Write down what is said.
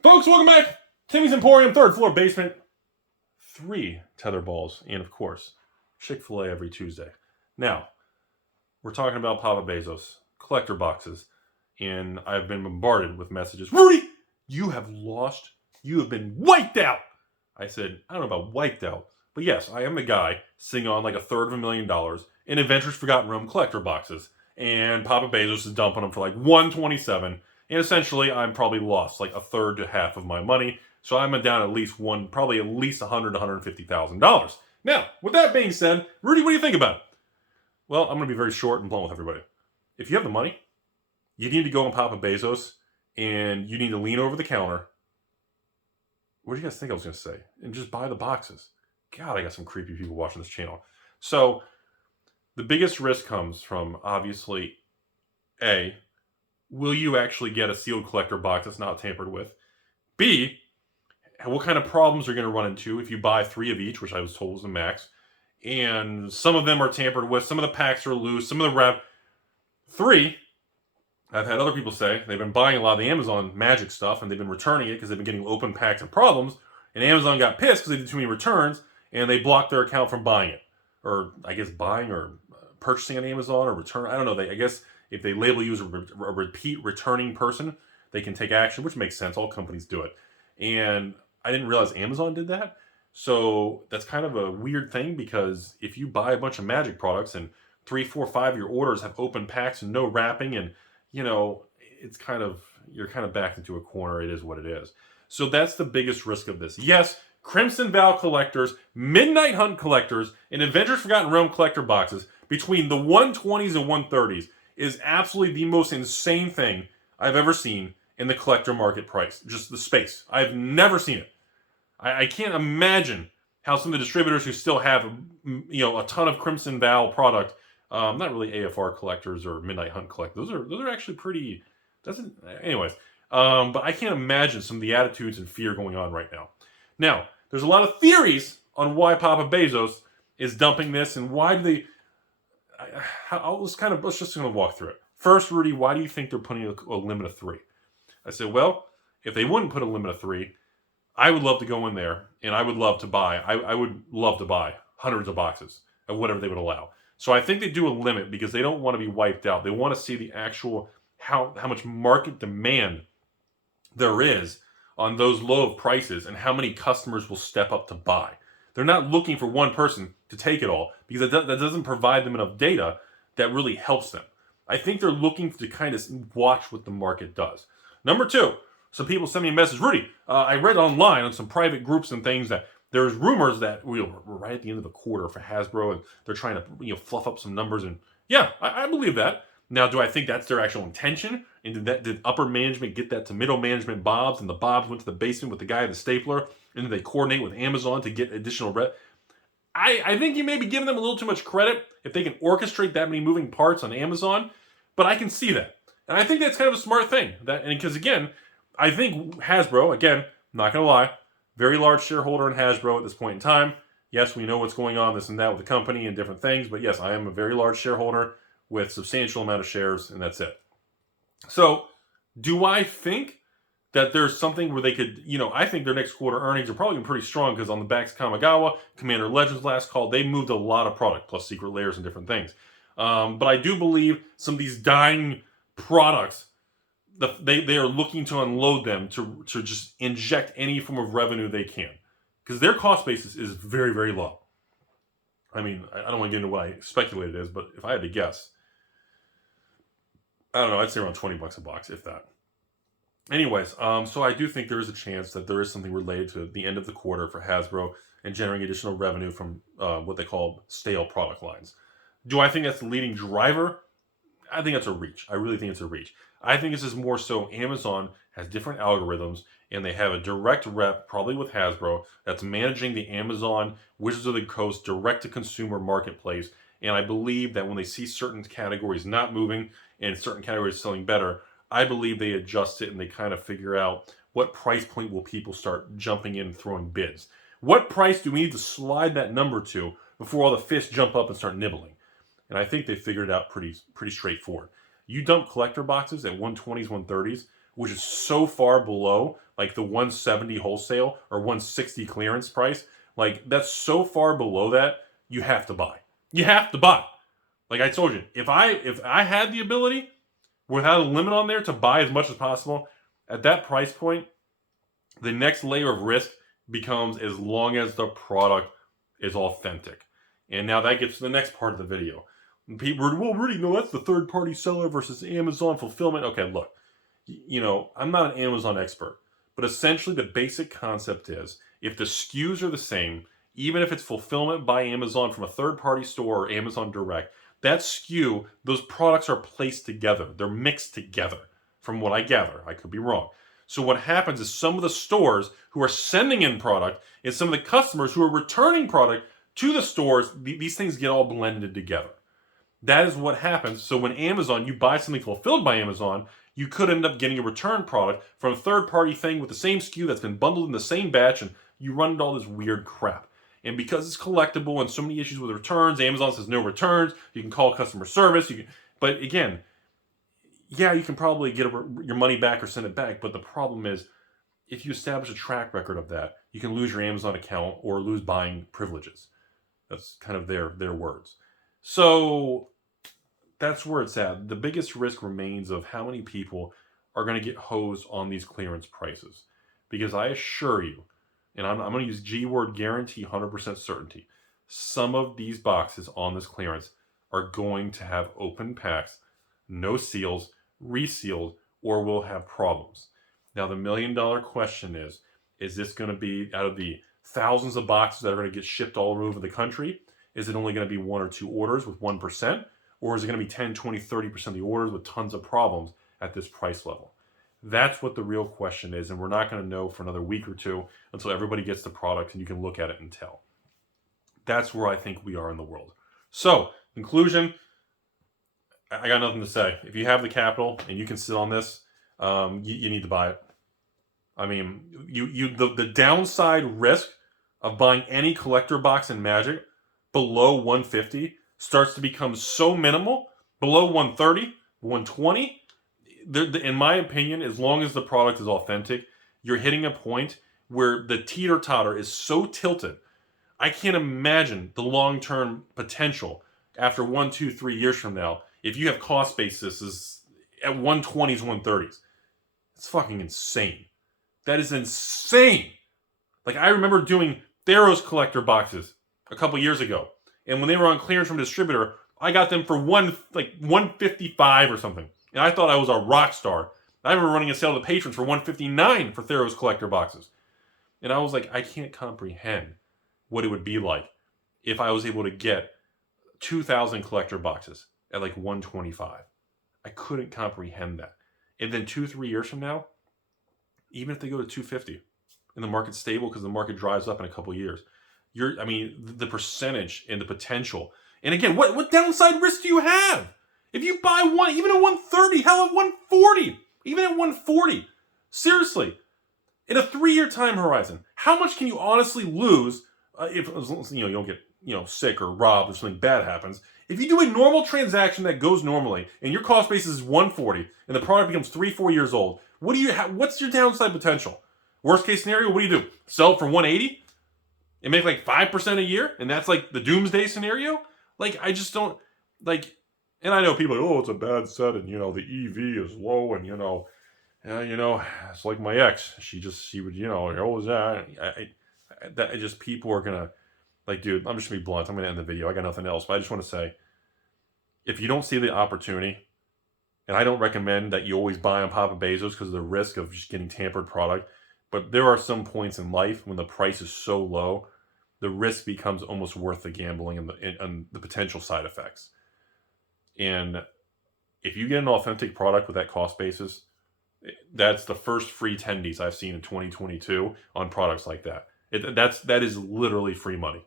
Folks, welcome back. Timmy's Emporium, third floor basement. 3 tether balls, and of course, Chick-fil-A every Tuesday. Now, we're talking about Papa Bezos, collector boxes, and I've been bombarded with messages. Rudy, you have lost. You have been wiped out. I said, I don't know about wiped out, but yes, I am the guy sitting on like $250,000 in Adventures Forgotten Realm collector boxes, and Papa Bezos is dumping them for like $127. And essentially, I'm probably lost like a third to half of my money. So I'm down at least probably at least $100,000 to $150,000. Now, with that being said, Rudy, what do you think about it? Well, I'm going to be very short and blunt with everybody. If you have the money, you need to go on Papa Bezos and you need to lean over the counter. What do you guys think I was going to say? And just buy the boxes. God, I got some creepy people watching this channel. So, the biggest risk comes from, obviously, A, will you actually get a sealed collector box that's not tampered with? B, what kind of problems you're going to run into if you buy 3 of each, which I was told was the max. And some of them are tampered with. Some of the packs are loose. Some of the wrap. 3, I've had other people say they've been buying a lot of the Amazon magic stuff and they've been returning it because they've been getting open packs and problems. And Amazon got pissed because they did too many returns and they blocked their account from buying it. Or I guess buying or purchasing on Amazon or return. I don't know. I guess if they label you as a repeat returning person, they can take action, which makes sense. All companies do it. And I didn't realize Amazon did that. So that's kind of a weird thing because if you buy a bunch of magic products and 3, 4, 5 of your orders have open packs and no wrapping and, you know, it's kind of, you're kind of backed into a corner. It is what it is. So that's the biggest risk of this. Yes, Crimson Vow collectors, Midnight Hunt collectors, and Adventures Forgotten Realm collector boxes between the 120s and 130s is absolutely the most insane thing I've ever seen in the collector market price. Just the space. I've never seen it. I can't imagine how some of the distributors who still have, a ton of Crimson Vow product, not really AFR collectors or Midnight Hunt collectors. Those are actually pretty. Anyways. But I can't imagine some of the attitudes and fear going on right now. Now, there's a lot of theories on why Papa Bezos is dumping this and why do they. Let's just walk through it. First, Rudy, why do you think they're putting a limit of 3? I said, well, if they wouldn't put a limit of 3, I would love to go in there and I would love to buy. I would love to buy hundreds of boxes of whatever they would allow. So I think they do a limit because they don't want to be wiped out. They want to see the actual how much market demand there is on those low of prices and how many customers will step up to buy. They're not looking for one person to take it all because that doesn't provide them enough data that really helps them. I think they're looking to kind of watch what the market does. Number 2, some people send me a message. Rudy, I read online on some private groups and things that there's rumors that we're right at the end of the quarter for Hasbro and they're trying to fluff up some numbers. And yeah, I believe that. Now, do I think that's their actual intention? And did upper management get that to middle management Bobs and the Bobs went to the basement with the guy at the stapler and then they coordinate with Amazon to get additional I think you may be giving them a little too much credit if they can orchestrate that many moving parts on Amazon, but I can see that. And I think that's kind of a smart thing. Because again, I think Hasbro, again, not going to lie, very large shareholder in Hasbro at this point in time. Yes, we know what's going on, this and that with the company and different things, but yes, I am a very large shareholder with substantial amount of shares, and that's it. So, do I think that there's something where they could, I think their next quarter earnings are probably pretty strong because on the backs of Kamigawa, Commander Legends last call, they moved a lot of product, plus secret layers and different things. But I do believe some of these dying products, they are looking to unload them to just inject any form of revenue they can. Because their cost basis is very, very low. I mean, I don't want to get into what I speculate it is, but if I had to guess, I don't know, I'd say around $20 a box, if that. Anyways, so I do think there is a chance that there is something related to the end of the quarter for Hasbro and generating additional revenue from what they call stale product lines. Do I think that's the leading driver? I think that's a reach. I really think it's a reach. I think this is more so Amazon has different algorithms and they have a direct rep, probably with Hasbro, that's managing the Amazon Wizards of the Coast direct-to-consumer marketplace. And I believe that when they see certain categories not moving and certain categories selling better, I believe they adjust it and they kind of figure out what price point will people start jumping in and throwing bids. What price do we need to slide that number to before all the fists jump up and start nibbling? And I think they figured it out pretty straightforward. You dump collector boxes at 120s, 130s, which is so far below like the 170 wholesale or 160 clearance price. Like, that's so far below that, you have to buy. You have to buy. Like I told you, if I had the ability without a limit on there to buy as much as possible, at that price point, the next layer of risk becomes as long as the product is authentic. And now that gets to the next part of the video. People are, well, Rudy, no, that's the third-party seller versus Amazon fulfillment. Okay, look, I'm not an Amazon expert, but essentially the basic concept is if the SKUs are the same, even if it's fulfillment by Amazon from a third-party store or Amazon Direct, that SKU, those products are placed together. They're mixed together, from what I gather. I could be wrong. So what happens is some of the stores who are sending in product and some of the customers who are returning product to the stores, these things get all blended together. That is what happens. So when you buy something fulfilled by Amazon, you could end up getting a return product from a third-party thing with the same SKU that's been bundled in the same batch, and you run into all this weird crap. And because it's collectible and so many issues with returns, Amazon says no returns. You can call customer service. But again, yeah, you can probably get your money back or send it back. But the problem is, if you establish a track record of that, you can lose your Amazon account or lose buying privileges. That's kind of their words. So that's where it's at. The biggest risk remains of how many people are going to get hosed on these clearance prices. Because I assure you, and I'm going to use G word guarantee, 100% certainty, some of these boxes on this clearance are going to have open packs, no seals, resealed, or will have problems. Now, the $1 million question is this going to be, out of the thousands of boxes that are going to get shipped all over the country, is it only going to be 1 or 2 orders with 1%? Or is it going to be 10, 20, 30% of the orders with tons of problems at this price level? That's what the real question is, and we're not going to know for another week or two until everybody gets the product and you can look at it and tell. That's where I think we are in the world. So, conclusion, I got nothing to say. If you have the capital and you can sit on this, you need to buy it. I mean, the downside risk of buying any collector box in Magic below 150 starts to become so minimal, below 130, 120. In my opinion, as long as the product is authentic, you're hitting a point where the teeter-totter is so tilted. I can't imagine the long-term potential after 1, 2, 3 years from now if you have cost basis is at 120s, 130s. It's fucking insane. That is insane. Like, I remember doing Theros collector boxes a couple years ago, and when they were on clearance from a distributor, I got them for 155 or something. And I thought I was a rock star. I remember running a sale to patrons for $159 for Theros collector boxes. And I was like, I can't comprehend what it would be like if I was able to get 2,000 collector boxes at like $125. I couldn't comprehend that. And then 2-3 years from now, even if they go to $250 and the market's stable because the market dries up in a couple years, the percentage and the potential. And again, what downside risk do you have? If you buy one, even at 130, hell, at 140, even at 140, seriously, in a 3-year time horizon, how much can you honestly lose if you don't get sick or robbed or something bad happens? If you do a normal transaction that goes normally and your cost basis is 140 and the product becomes 3-4 years old, what's your downside potential? Worst case scenario, what do? Sell it for 180 and make like 5% a year, and that's like the doomsday scenario? Like, I just don't like. And I know people are like, oh, it's a bad set, and the EV is low, and it's like my ex. She would, always people are gonna, like, dude, I'm just gonna be blunt. I'm gonna end the video. I got nothing else, but I just want to say, if you don't see the opportunity, and I don't recommend that you always buy on Papa Bezos because of the risk of just getting tampered product, but there are some points in life when the price is so low, the risk becomes almost worth the gambling and the potential side effects. And if you get an authentic product with that cost basis, that's the first free tendies I've seen in 2022 on products like that. That is literally free money.